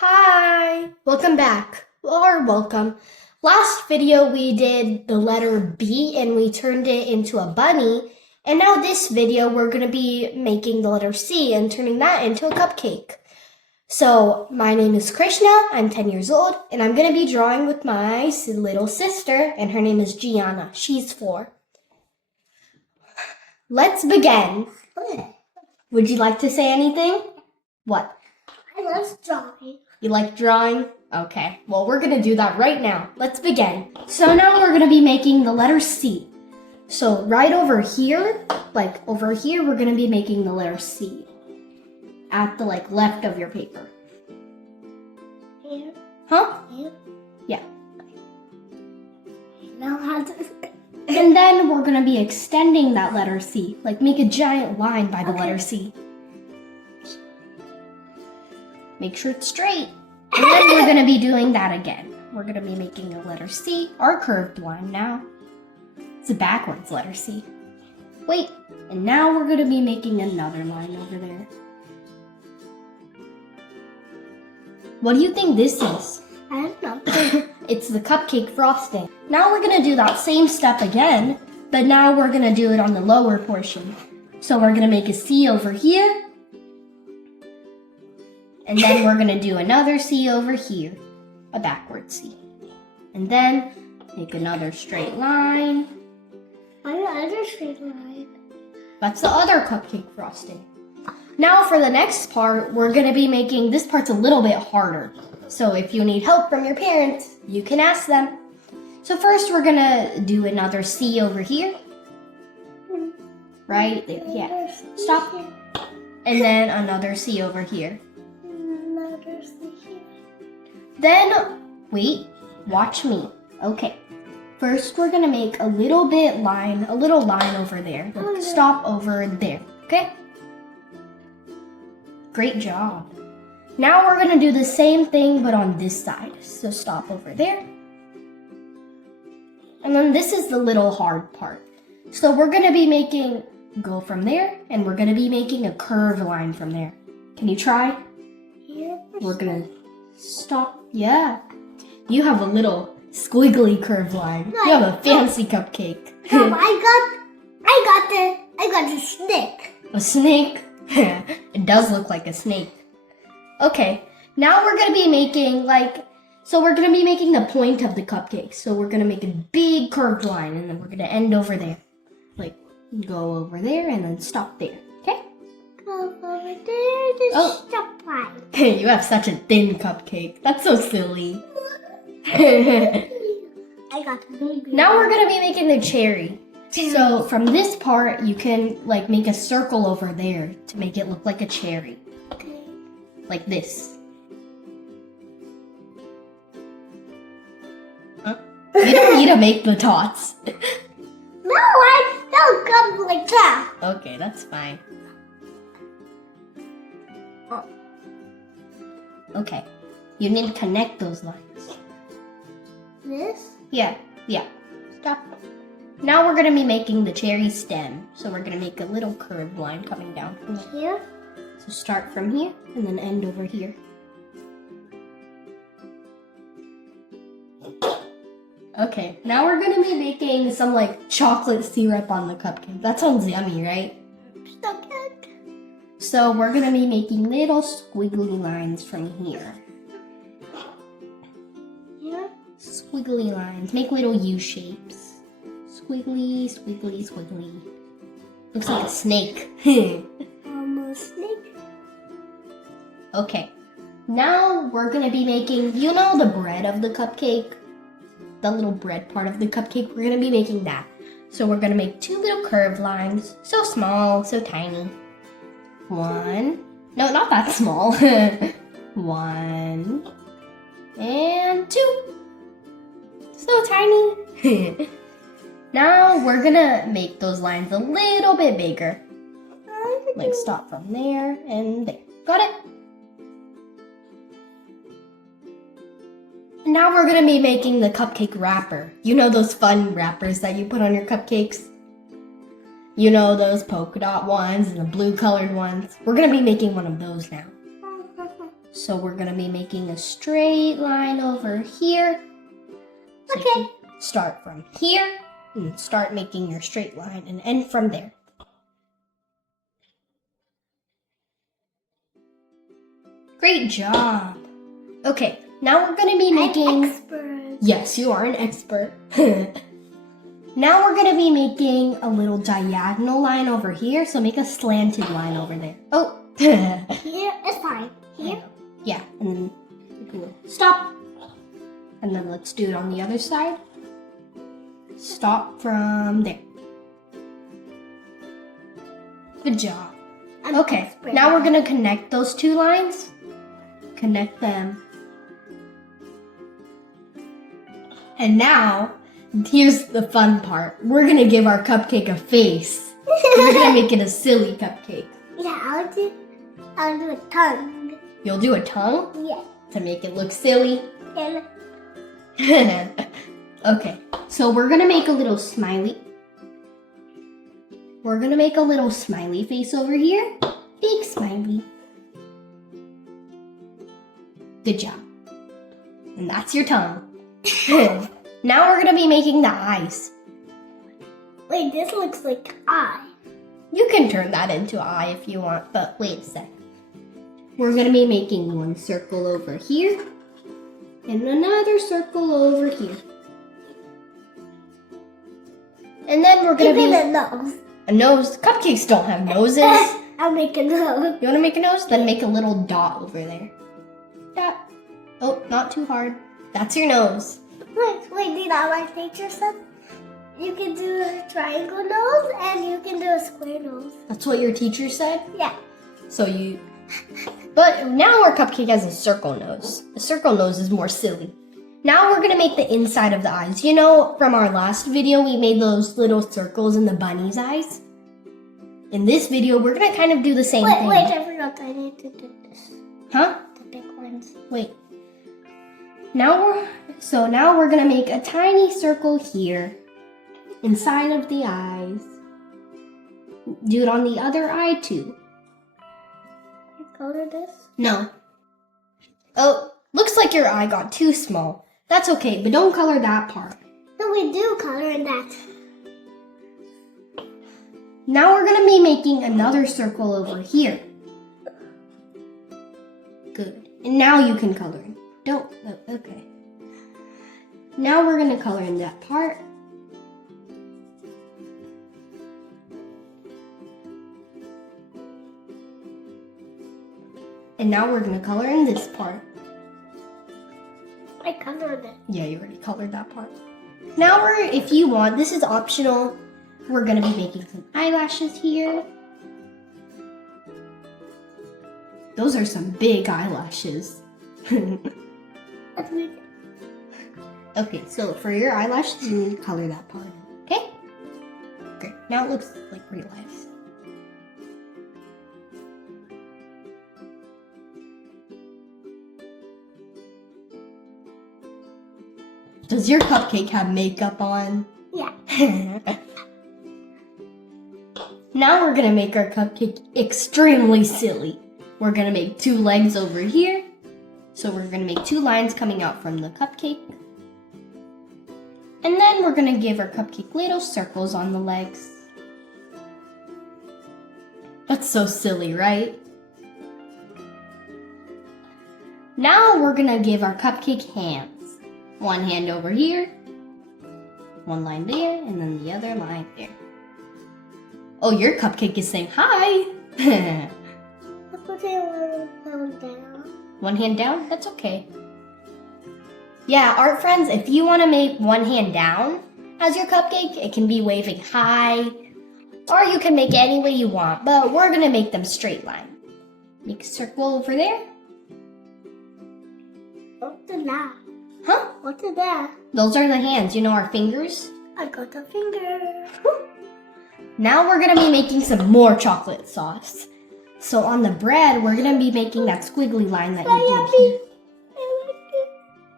Hi! Welcome back, or welcome. Last video we did the letter B and we turned it into a bunny. And now this video we're going to be making the letter C and turning that into a cupcake. So my name is Krishna, I'm 10 years old, and I'm going to be drawing with my little sister, and her name is Gianna. She's 4. Let's begin. Would you like to say anything? What? I love drawing. You like drawing? Okay, well, we're gonna do that right now. Let's begin. So now we're gonna be making the letter C. So right over here, we're gonna be making the letter C. At the left of your paper. Here. Huh? Here. Yeah. Now how to... And then we're gonna be extending that letter C. Make a giant line by the letter C. Make sure it's straight. And then we're going to be doing that again. We're going to be making a letter C, our curved line now. It's a backwards letter C. Wait, and now we're going to be making another line over there. What do you think this is? I don't know. It's the cupcake frosting. Now we're going to do that same step again, but now we're going to do it on the lower portion. So we're going to make a C over here. And then we're going to do another C over here, a backward C. And then make another straight line. Another straight line. That's the other cupcake frosting. Now for the next part, we're going to be making, this part's a little bit harder. So if you need help from your parents, you can ask them. So first we're going to do another C over here. Right there, yeah. Stop. And then another C over here. Then, wait, watch me. Okay. First, we're gonna make a little line over there. Stop over there, okay? Great job. Now we're gonna do the same thing, but on this side. So stop over there. And then this is the little hard part. So we're gonna be go from there, and we're gonna be making a curved line from there. Can you try? Here. We're gonna stop. Yeah. You have a little squiggly curved line. No, You have a fancy cupcake. No, I got a snake. A snake? It does look like a snake. Okay. Now we're gonna be making we're gonna be making the point of the cupcake. So we're gonna make a big curved line and then we're gonna end over there. Go over there and then stop there. Okay? Go over there to stop line. You have such a thin cupcake. That's so silly. I got a baby. Now we're gonna be making the cherry. So from this part, you can make a circle over there to make it look like a cherry. Okay. Like this. Huh? You don't need to make the dots. No, I don't come like that. Okay, that's fine. Okay. You need to connect those lines. This? Yeah. Stop. Now we're gonna be making the cherry stem. So we're gonna make a little curved line coming down from Here? So start from here and then end over here. Okay, now we're gonna be making some chocolate syrup on the cupcake. That sounds yummy, right? Cupcake. So we're gonna be making little squiggly lines from here. Here? Squiggly lines. Make little U shapes. Squiggly, squiggly, squiggly. Looks like a snake. A snake. Okay. Now we're gonna be making, the bread of the cupcake? The little bread part of the cupcake, we're gonna be making that. So we're gonna make 2 little curved lines. So small, so tiny. 1. No, not that small. 1. And 2. So tiny. Now we're gonna make those lines a little bit bigger. Stop from there and there. Got it? Now we're gonna be making the cupcake wrapper. You know those fun wrappers that you put on your cupcakes? You know those polka dot ones and the blue colored ones? We're gonna be making one of those now. So we're gonna be making a straight line over here. So Okay. you start from here and start making your straight line and end from there. Great job. Okay, now we're gonna be making... Expert. Yes, you are an expert. Now we're gonna be making a little diagonal line over here, so make a slanted line over there. Oh! Here, it's fine. Here. Yeah, and then we'll stop. And then let's do it on the other side. Stop from there. Good job. I'm Okay, expert. now we're gonna connect those two lines. Connect them. And now, here's the fun part. We're gonna give our cupcake a face. We're gonna make it a silly cupcake. Yeah, I'll do a tongue. You'll do a tongue Yeah. to make it look silly. And Okay, so we're gonna make a little smiley. We're gonna make a little smiley face over here. Big smiley. Good job. And that's your tongue. Now we're gonna be making the eyes. wait, this looks like eye. You can turn that into eye if you want, but wait a sec. We're gonna be making one circle over here and another circle over here. And then we're gonna Give me be the nose. a nose. Cupcakes don't have noses. I'll make a nose. You wanna make a nose? Then make a little dot over there. Dot. Oh, not too hard. That's your nose. Wait, did our teacher said you can do a triangle nose and you can do a square nose? That's what your teacher said? Yeah. So you... But now our cupcake has a circle nose. A circle nose is more silly. Now we're gonna make the inside of the eyes. You know, from our last video, we made those little circles in the bunny's eyes. In this video, we're gonna kind of do the same thing. Wait, I forgot I need to do this. Huh? The big ones. Wait. Now we're gonna make a tiny circle here inside of the eyes. Do it on the other eye too. You color this? No. Oh, looks like your eye got too small. That's okay, but don't color that part. No, we do color in that. Now we're gonna be making another circle over here. Good. And now you can color in. Don't. Oh, okay. Now we're gonna color in that part. And now we're gonna color in this part. I colored it. Yeah, you already colored that part. Now if you want, this is optional. We're gonna be making some eyelashes here. Those are some big eyelashes. Okay, so for your eyelashes, you need to color that part. Okay? Great. Now it looks like real eyes. Does your cupcake have makeup on? Yeah. Now we're gonna make our cupcake extremely silly. We're gonna make two legs over here. So we're gonna make two lines coming out from the cupcake. And then we're gonna give our cupcake little circles on the legs. That's so silly, right? Now we're gonna give our cupcake hands. One hand over here, one line there, and then the other line there. Oh, your cupcake is saying hi. Let's put it one down. One hand down? That's okay. Yeah, art friends, if you want to make one hand down as your cupcake, it can be waving hi, or you can make it any way you want, but we're going to make them straight line. Make a circle over there. What's that? Huh? What's that? Those are the hands, you know, our fingers. I got a finger. Now we're going to be making some more chocolate sauce. So on the bread, we're going to be making that squiggly line that you did here.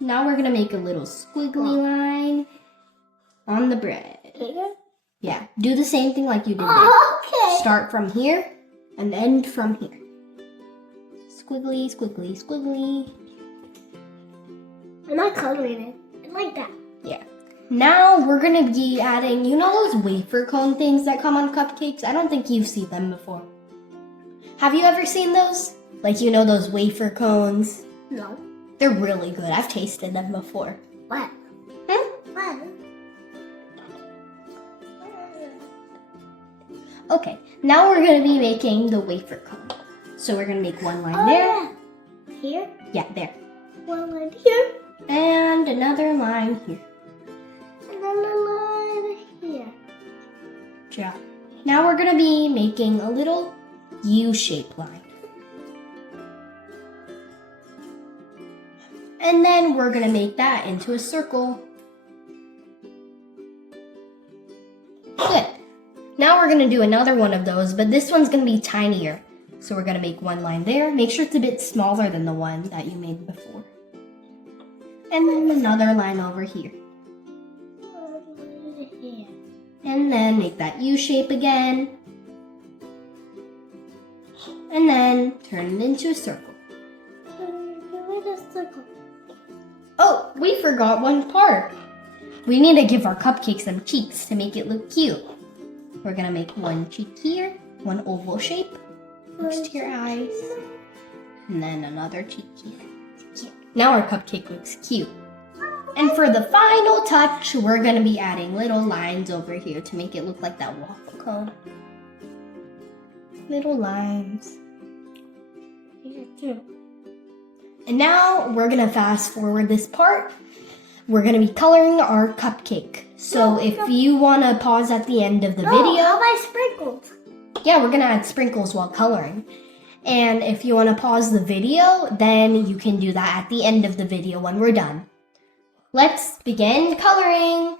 Now we're going to make a little squiggly line on the bread. Here? Yeah, do the same thing like you did there. Okay. Start from here and end from here. squiggly, squiggly, squiggly. I'm not coloring it. I like that. Yeah. Now we're gonna be adding, you know those wafer cone things that come on cupcakes? I don't think you've seen them before. Have you ever seen those? Like, you know those wafer cones? No. They're really good. I've tasted them before. What? Hmm? What? Okay, now we're gonna be making the wafer cone. So we're gonna make one line there. Yeah. Here? Yeah, there. One line here. And another line here. And then a line here. Yeah. Now we're gonna be making a little U-shaped line. And then we're gonna make that into a circle. Good. Now we're gonna do another one of those, but this one's gonna be tinier. So we're gonna make one line there. Make sure it's a bit smaller than the one that you made before. And then another line over here. Here. And then make that U shape again. And then turn it into a circle. With a circle. Oh, we forgot one part. We need to give our cupcake some cheeks to make it look cute. We're gonna make one cheek here, one oval shape next to your eyes, and then another cheek here. Cute. Now our cupcake looks cute. And for the final touch, we're gonna be adding little lines over here to make it look like that waffle cone. Little lines. Here too. And now we're gonna fast forward this part. We're gonna be coloring our cupcake. So if you wanna pause at the end of the video, How about sprinkles? yeah, we're gonna add sprinkles while coloring. And if you wanna pause the video, then you can do that at the end of the video when we're done. Let's begin coloring.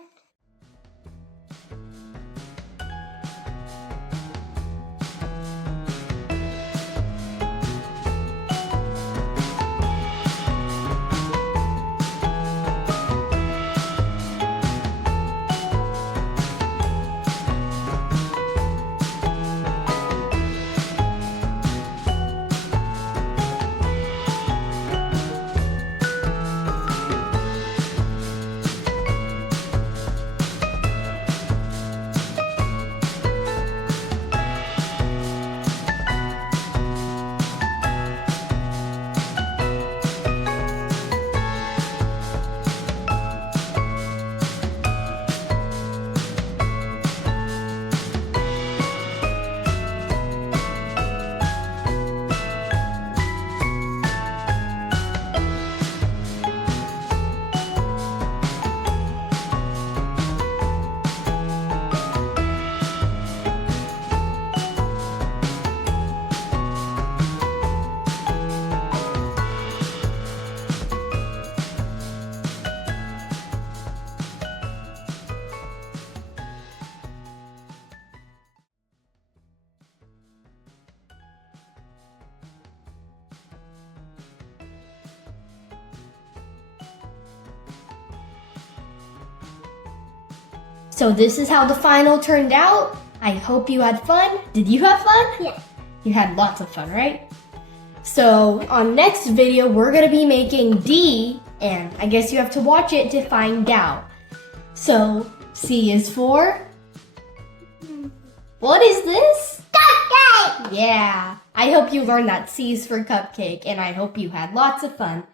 So this is how the final turned out. I hope you had fun. Did you have fun? Yeah. You had lots of fun, right? So on next video, we're gonna be making D, and I guess you have to watch it to find out. So C is for, what is this? Cupcake! Yeah, I hope you learned that C is for cupcake, and I hope you had lots of fun.